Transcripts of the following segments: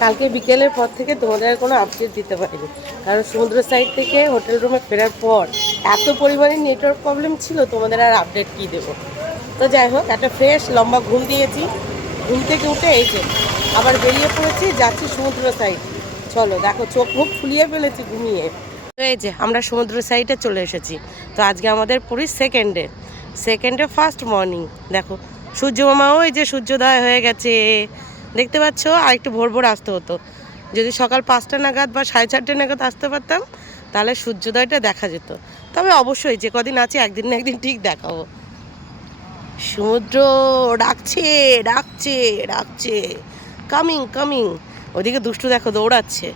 কালকে বিকেলের পর থেকে তোমাদের আর কোনো আপডেট দিতে পারিনি, কারণ সমুদ্র সাইড থেকে হোটেল রুমে ফেরার পর এত পরিমাণে নেটওয়ার্ক প্রবলেম ছিল, তোমাদের আর আপডেট কী দেবো। তো যাই হোক, একটা ফ্রেশ লম্বা ঘুম দিয়েছি, ঘুম থেকে উঠে এই যে আবার বেরিয়ে পড়েছি, যাচ্ছি সমুদ্র সাইড। চলো দেখো, চোখ মুখ ফুলিয়ে ফেলেছি ঘুমিয়ে। তো এই যে আমরা সমুদ্র সাইডে চলে এসেছি। তো আজকে আমাদের পুরী সেকেন্ডে ফার্স্ট মর্নিং। দেখো সূর্য মামা, ওই যে সূর্যোদয় হয়ে গেছে, দেখতে পাচ্ছ। আর একটু ভোর ভোর আসতে হতো, যদি সকাল 5টা নাগাদ বা 4:30 নাগাদ আসতে পারতাম, তাহলে সূর্যোদয়টা দেখা যেত। তবে অবশ্যই যে কদিন আছে একদিন না একদিন ঠিক দেখাবো। সমুদ্র ডাকছে ডাকছে ডাকছে, কামিং কামিং। ওদিকে দুষ্টু দেখো দৌড়াচ্ছে।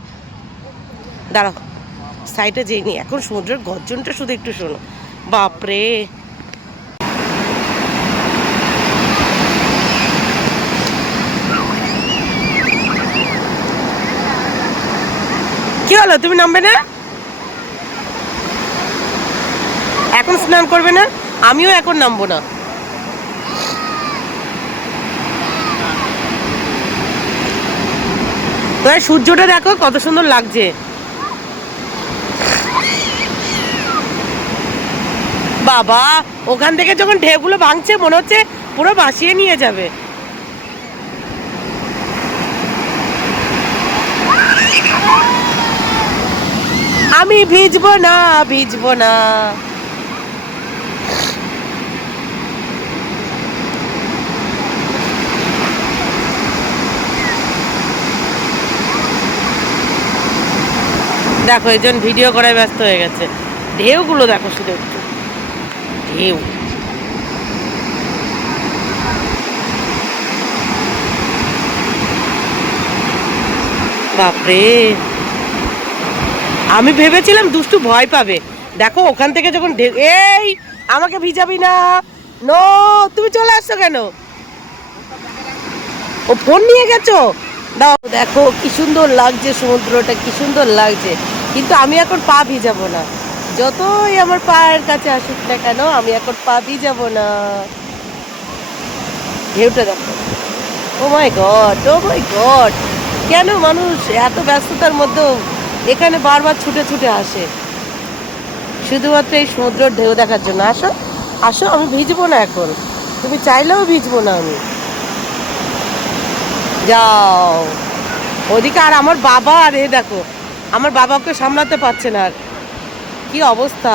দাঁড়াও, সাইডে যেই নি, এখন সমুদ্রের গর্জনটা শুধু একটু শোনো, বাপরে। কি হলো, তুমি নামবে না? এখন স্নান করবে না? আমিও এখন নামবো না। তো সূর্যটা দেখো কত সুন্দর লাগছে। বাবা, ওখান থেকে যখন ঢেউগুলো ভাঙছে মনে হচ্ছে পুরো ভাসিয়ে নিয়ে যাবে। আমি ভিজবো না, ভিজবো না। দেখো একজন ভিডিও করায় ব্যস্ত হয়ে গেছে। ঢেউগুলো দেখো শুধু একটু, ঢেউ। বাপরে, আমি ভেবেছিলাম দুষ্টু ভয় পাবে। দেখো ওখান থেকে যখন ঢেউ, এই আমাকে ভিজাবি না। নো, তুমি চলে আসছো কেন? ও ফোন নিয়ে গেছো? দাও। দেখো কি সুন্দর লাগছে সমুদ্রটা, কি সুন্দর লাগছে। কিন্তু আমি এখন পা ভিজাবো না, যতই আমার পায়ের কাছে আসুক না কেন, আমি এখন পা ভিজাবো না। ঢেউটা দেখো, ও মাই গড, ও মাই গড। কেন মানুষ এত ব্যস্ততার মধ্যেও এখানে বারবার ছুটে ছুটে আসে, শুধুমাত্র এই সমুদ্রের ঢেউ দেখার জন্য? আসো আসো, আমি ভিজবো না এখন, তুমি চাইলেও ভিজবো না আমি। যাও ওদিকে। আর আমার বাবা, আর এ দেখো আমার বাবাকে সামলাতে পারছে না, আর কি অবস্থা।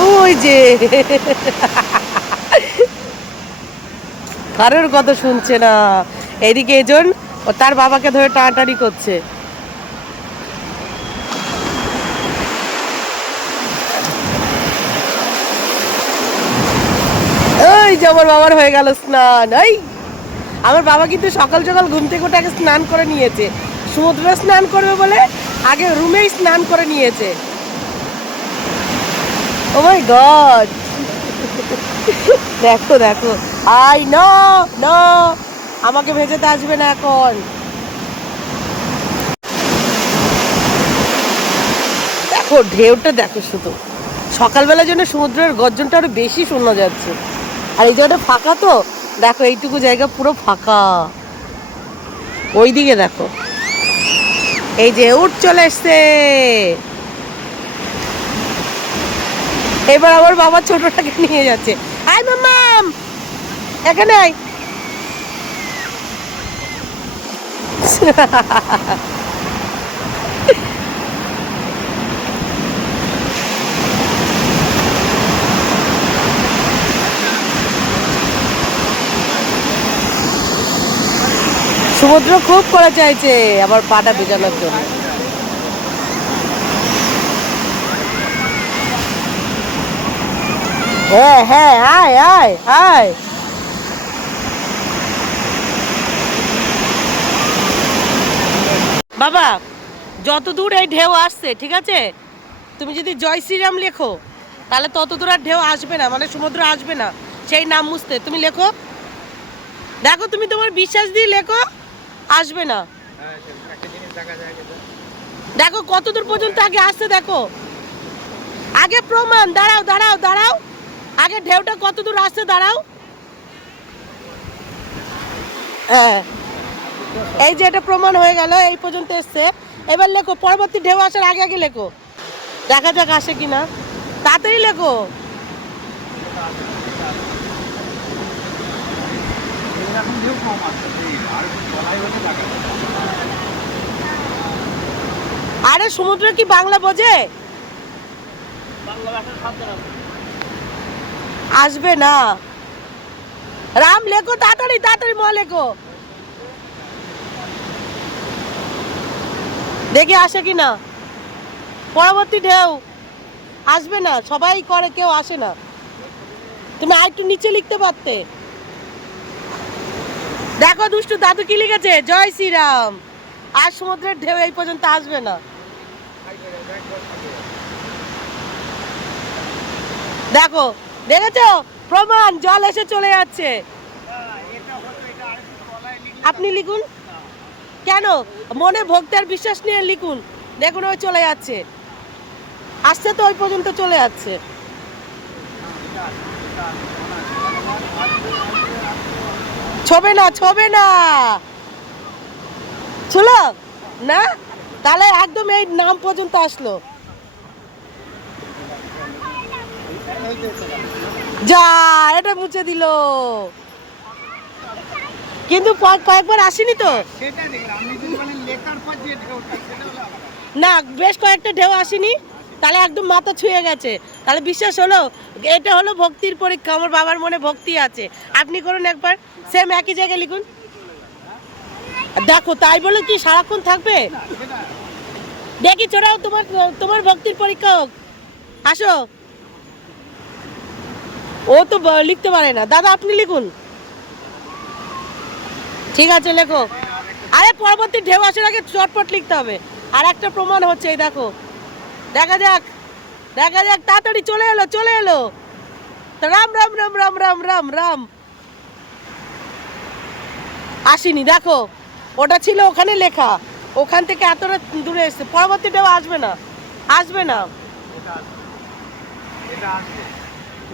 ওই যে কারোর কথা শুনছে না। এদিকে এজন ও তার বাবাকে ধরে টানাটানি করছে। ওই যে আমার বাবার হয়ে গেল স্নান। এই আমার বাবা কিন্তু সকাল সকাল ঘুম থেকে উঠে আগে স্নান করে নিয়েছে, সমুদ্রে স্নান করবে বলে আগে রুমেই স্নান করে নিয়েছে। ও মাই গড, দেখো দেখো। আই নো নো, আমাকে ভেজাতে আসবে না এখন। দেখো ঢেউটা দেখো শুধু, সকালবেলার জন্য সমুদ্রের গর্জনটা আরো বেশি শোনা যাচ্ছে। আর এই জায়গাটা ফাঁকা তো, দেখো এইটুকু জায়গা পুরো ফাঁকা। ওইদিকে দেখো, এই যে উঠ চলে এসছে। এবার আমার বাবা ছোটটাকে নিয়ে যাচ্ছে। আয় মাম্মাম, এখানে আয়। সমুদ্র খুব করা চাইছে আমার পাটা ভেজানোর জন্য। হ্যাঁ হ্যাঁ, আয় আয় আয়। বাবা, যত দূর এই ঢেউ আসছে, ঠিক আছে, তুমি যদি জয় শ্রীরাম লেখো তাহলে তত দূর আর ঢেউ আসবে না, মানে সমুদ্র আসবে না সেই নাম মুছতে। তুমি লেখো, দেখো তুমি তোমার বিশ্বাস দিয়ে লেখো, আসবে না। দেখো কত দূর পর্যন্ত আগে আসছে, দেখো আগে প্রমাণ। দাঁড়াও দাঁড়াও দাঁড়াও, আগে ঢেউটা কত দূর আসছে দাঁড়াও। হ্যাঁ, এই যে এটা প্রমাণ হয়ে গেল, এই পর্যন্ত এসছে। এবার লেখো, পরবর্তী ঢেউ আসার আগে আগে লেখো, দেখা যাক আসে কিনা। তাড়াতাড়ি লেখো। আরে সমুদ্র কি বাংলা বোঝে? আসবে না। রাম লেখো, তাড়াতাড়ি তাড়াতাড়ি ম লেখো, দেখি আসে কিনা। পরবর্তী ঢেউ আসবে না, সবাই করে, কেউ আসে না। তুমি আর একটু নিচে লিখতে পারতে। দেখো দুষ্টু দাদু কি লিখেছে, জয় শ্রীরাম। আর সমুদ্রের ঢেউ এই পর্যন্ত আসবে না। দেখো, দেখেছো প্রমাণ, জল এসে চলে যাচ্ছে। আপনি লিখুন। কেন? মনে ভক্তি আর বিশ্বাস নিয়ে লিখুন। দেখুন ওই চলে যাচ্ছে, আসছে তো ওই পর্যন্ত চলে যাচ্ছে। ছবে না, ছবে না, ছিল না, তাহলে একদম এই নাম পর্যন্ত আসলো। যা, এটা মুছে দিল, কিন্তু কয়েকবার আসেনি তো। না, বেশ কয়েকটা ঢেউ আসেনি, তাহলে একদম মাথা ছুঁয়ে গেছে। তাহলে বিশ্বাস হলো, এটা হলো ভক্তির পরীক্ষা। আমার বাবার মনে ভক্তি আছে। আপনি করুন একবার, সেম একই জায়গায় লিখুন। দেখো, তাই বলে কি সারাক্ষণ থাকবে? দেখি চোরাও, তোমার তোমার ভক্তির পরীক্ষা হোক। আসো। ও তো লিখতে পারে না। দাদা আপনি লিখুন। ঠিক আছে লেখো। আরে পরবর্তী ঢেউ আসার আগে চটপট লিখতে হবে। আর একটা প্রমাণ হচ্ছে, এই দেখো, দেখা যাক, দেখা যাক, তাড়াতাড়ি চলে এলো, চলে এলো। রাম রাম রাম রাম রাম রাম রাম। আসেনি, দেখো ওটা ছিল ওখানে লেখা, ওখান থেকে এতটা দূরে এসছে। পরবর্তী ঢেউ আসবে না, আসবে না।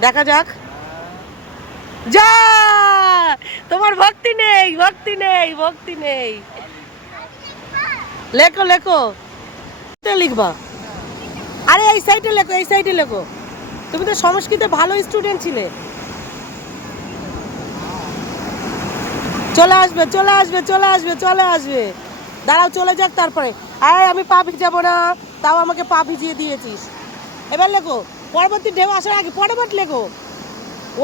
দেখা যাক। যা, তোমার ভক্তি নেই, ভক্তি নেই, ভক্তি নেই। লেখো লেখো, লিখবা। আরে এই সাইডে লেখো, এই সাইডে লেখো। তুমি তো সংস্কৃতে ভালো স্টুডেন্ট ছিলে। চলে আসবে, চলে আসবে, চলে আসবে, চলে আসবে। দাঁড়াও, চলে যাক তারপরে। আরে আমি পা ভিজাবো না, তাও আমাকে পা ভিজিয়ে দিয়েছিস। এবার লেখো, পরবর্তী ঢেউ আসার আগে পরবর্তী লেখো।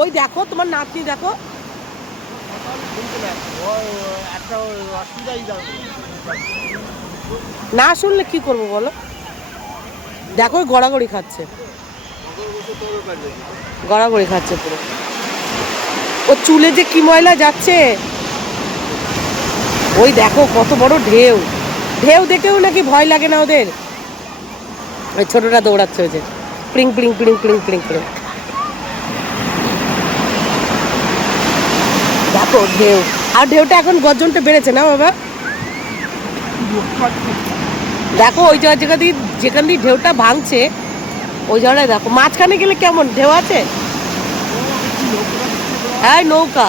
ওই দেখো তোমার নাতনি, দেখো। না শুনলে কি করবো বলো? দেখো গড়াগড়ি খাচ্ছে, গড়াগড়ি খাচ্ছে পুরো। ও চুলে যে কি ময়লা যাচ্ছে। ওই দেখো কত বড় ঢেউ, ঢেউ দেখেও নাকি ভয় লাগে না ওদের। ওই ছোটটা দৌড়াচ্ছে, ওই যে প্রিং প্রিং প্রিং প্রিং প্রিং প্রিং। দেখো ঢেউ, আর ঢেউটা এখন গর্জনটা বেড়েছে না বাবা। দেখো ওই জায়গা দিয়ে, যেখান দিয়ে ঢেউটা ভাঙছে, ওই জায়গায় দেখো। মাঝখানে গেলে কেমন ঢেউ আছে? হ্যাঁ নৌকা,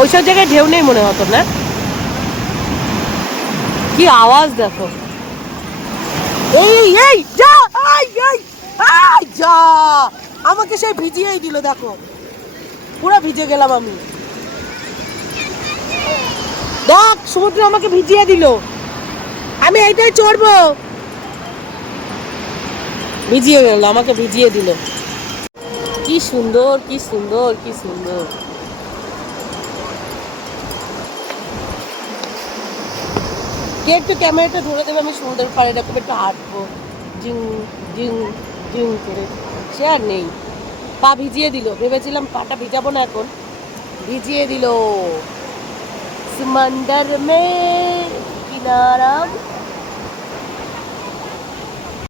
ওইসব জায়গায় ঢেউ নেই মনে হতো না। কি আওয়াজ দেখো। এই এই যা, এই এই যা, আমাকে সেই ভিজিয়েই দিল। দেখো পুরো ভিজে গেলাম আমি। দেখ সমুদ্র আমাকে ভিজিয়ে দিল, আমি এইটাই চড়বো। ভিজিয়ে গেল, আমাকে ভিজিয়ে দিল। কি সুন্দর, কি সুন্দর, কি সুন্দর। কে একটু ক্যামেরাটা ধরে দেবে, আমি সমুদ্রের পাড়ে এরকম একটু হাঁটবো, জিং জিং জিং করে। সে আর নেই, পা ভিজিয়ে দিল। ভেবেছিলাম পাটা ভিজাবো না, এখন ভিজিয়ে দিল। समंदर में किनारा